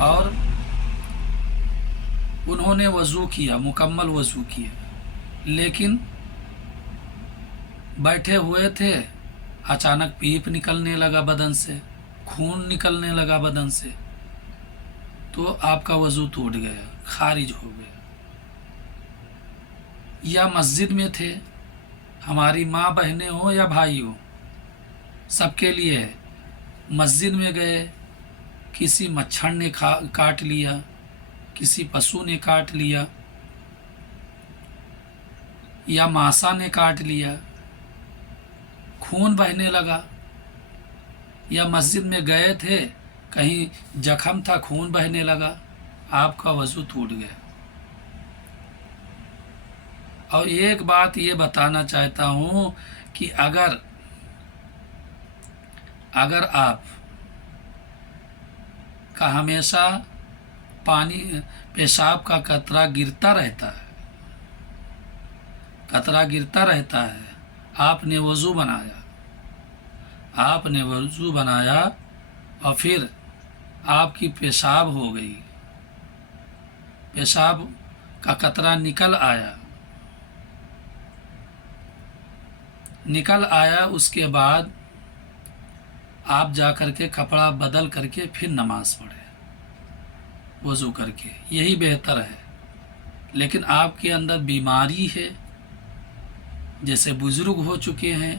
اور انہوں نے وضو کیا، مکمل وضو کیا، لیکن بیٹھے ہوئے تھے، اچانک پیپ نکلنے لگا بدن سے، خون نکلنے لگا بدن سے، تو آپ کا وضو ٹوٹ گیا، خارج ہو گیا۔ یا مسجد میں تھے، ہماری ماں بہنیں ہوں یا بھائی ہوں، سب کے لیے ہے، مسجد میں گئے، کسی مچھر نے کاٹ لیا، کسی پشو نے کاٹ لیا، یا ماسا نے کاٹ لیا، خون بہنے لگا، یا مسجد میں گئے تھے، کہیں زخم تھا، خون بہنے لگا، آپ کا وضو ٹوٹ گیا۔ اور ایک بات یہ بتانا چاہتا ہوں کہ اگر آپ کا ہمیشہ پانی پیشاب کا قطرہ گرتا رہتا ہے، آپ نے وضو بنایا اور پھر آپ کی پیشاب ہو گئی، پیشاب کا قطرہ نکل آیا، اس کے بعد آپ جا کر کے کپڑا بدل کر کے پھر نماز پڑھے وضو کر کے، یہی بہتر ہے۔ لیکن آپ کے اندر بیماری ہے، جیسے بزرگ ہو چکے ہیں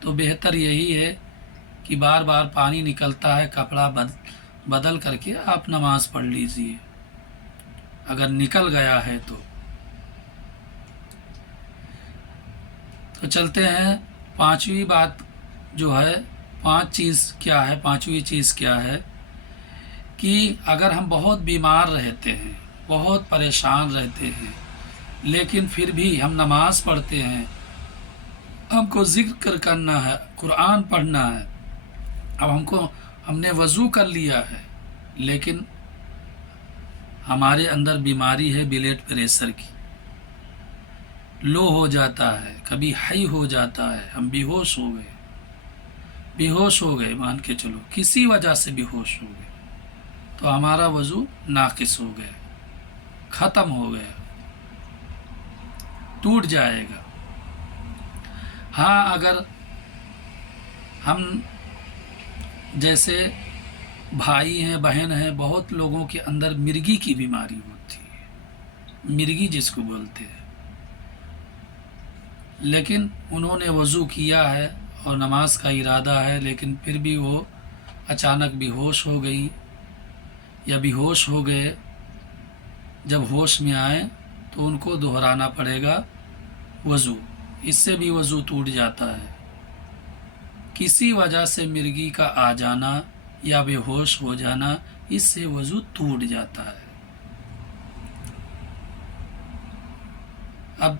تو بہتر یہی ہے کہ بار بار پانی نکلتا ہے، کپڑا بدل کر کے آپ نماز پڑھ لیجئے اگر نکل گیا ہے تو چلتے ہیں۔ پانچویں بات جو ہے، پانچویں چیز کیا ہے کہ اگر ہم بہت بیمار رہتے ہیں، بہت پریشان رہتے ہیں، لیکن پھر بھی ہم نماز پڑھتے ہیں، ہم کو ذکر کرنا ہے، قرآن پڑھنا ہے، اب ہم نے وضو کر لیا ہے، لیکن ہمارے اندر بیماری ہے بلڈ پریشر کی، لو ہو جاتا ہے، کبھی ہائی ہو جاتا ہے، ہم بیہوش ہو گئے مان کے چلو، کسی وجہ سے بیہوش ہو گئے، تو ہمارا وضو ناقص ہو گیا، ختم ہو گیا، ٹوٹ جائے گا۔ ہاں، اگر ہم جیسے بھائی ہیں، بہن ہیں، بہت لوگوں کے اندر مرگی کی بیماری ہوتی ہے، مرگی جس کو بولتے ہیں، لیکن انہوں نے وضو کیا ہے اور نماز کا ارادہ ہے، لیکن پھر بھی وہ اچانک بیہوش ہو گئی یا بیہوش ہو گئے، جب ہوش میں آئے تو ان کو دہرانا پڑے گا وضو، اس سے بھی وضو ٹوٹ جاتا ہے۔ کسی وجہ سے مرگی کا آ جانا یا بے ہوش ہو جانا، اس سے وضو ٹوٹ جاتا ہے۔ اب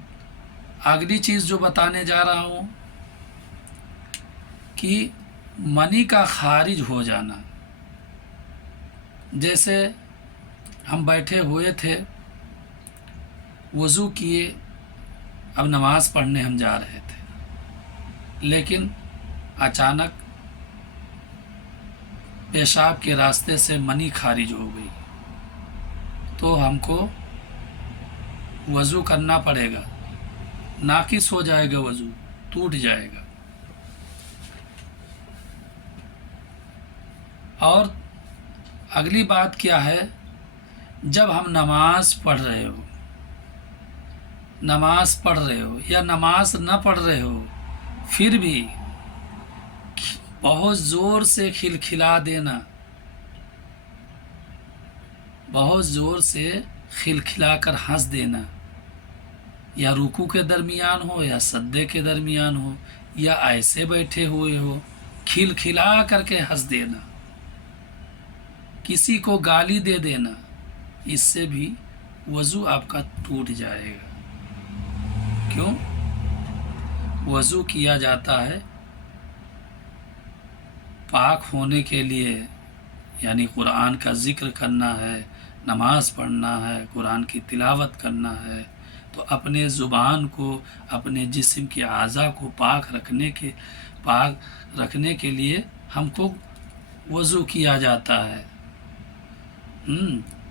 اگلی چیز جو بتانے جا رہا ہوں کہ منی کا خارج ہو جانا، جیسے ہم بیٹھے ہوئے تھے، وضو کیے، اب نماز پڑھنے ہم جا رہے تھے، لیکن اچانک پیشاب کے راستے سے منی خارج ہو گئی، تو ہم کو وضو کرنا پڑے گا، ناقص ہو جائے گا، وضو ٹوٹ جائے گا۔ اور اگلی بات کیا ہے، جب ہم نماز پڑھ رہے ہو یا نماز نہ پڑھ رہے ہو، پھر بھی بہت زور سے کھلکھلا دینا، بہت زور سے کھلکھلا کر ہنس دینا، یا رکوع کے درمیان ہو یا سجدے کے درمیان ہو یا ایسے بیٹھے ہوئے ہو، کھلکھلا کر کے ہنس دینا، کسی کو گالی دے دینا، اس سے بھی وضو آپ کا ٹوٹ جائے گا۔ کیوں؟ وضو کیا جاتا ہے پاک ہونے کے لیے، یعنی قرآن کا ذکر کرنا ہے، نماز پڑھنا ہے، قرآن کی تلاوت کرنا ہے، تو اپنے زبان کو، اپنے جسم کے اعضاء کو پاک رکھنے کے لیے ہم کو وضو کیا جاتا ہے۔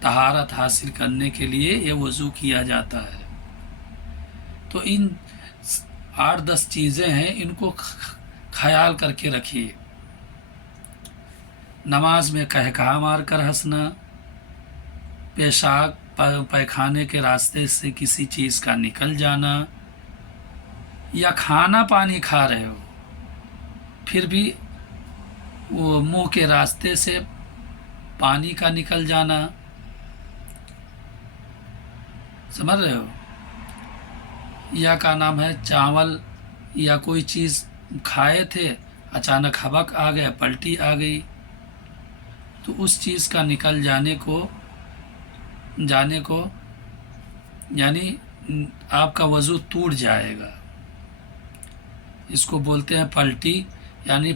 طہارت حاصل کرنے کے لیے یہ وضو کیا جاتا ہے۔ تو ان 8-10 چیزیں ہیں، ان کو خیال کر کے رکھیے۔ نماز میں قہقہا مار کر ہنسنا، پیشاب پیخانے کے راستے سے کسی چیز کا نکل جانا، یا کھانا پانی کھا رہے ہو پھر بھی وہ منہ کے راستے سے پانی کا نکل جانا، سمجھ رہے ہو؟ یا کا نام ہے چاول یا کوئی چیز کھائے تھے، اچانک حبک آ گیا، پلٹی آ گئی، تو اس چیز کا نکل جانے کو یعنی آپ کا وضو ٹوٹ جائے گا۔ اس کو بولتے ہیں پلٹی، یعنی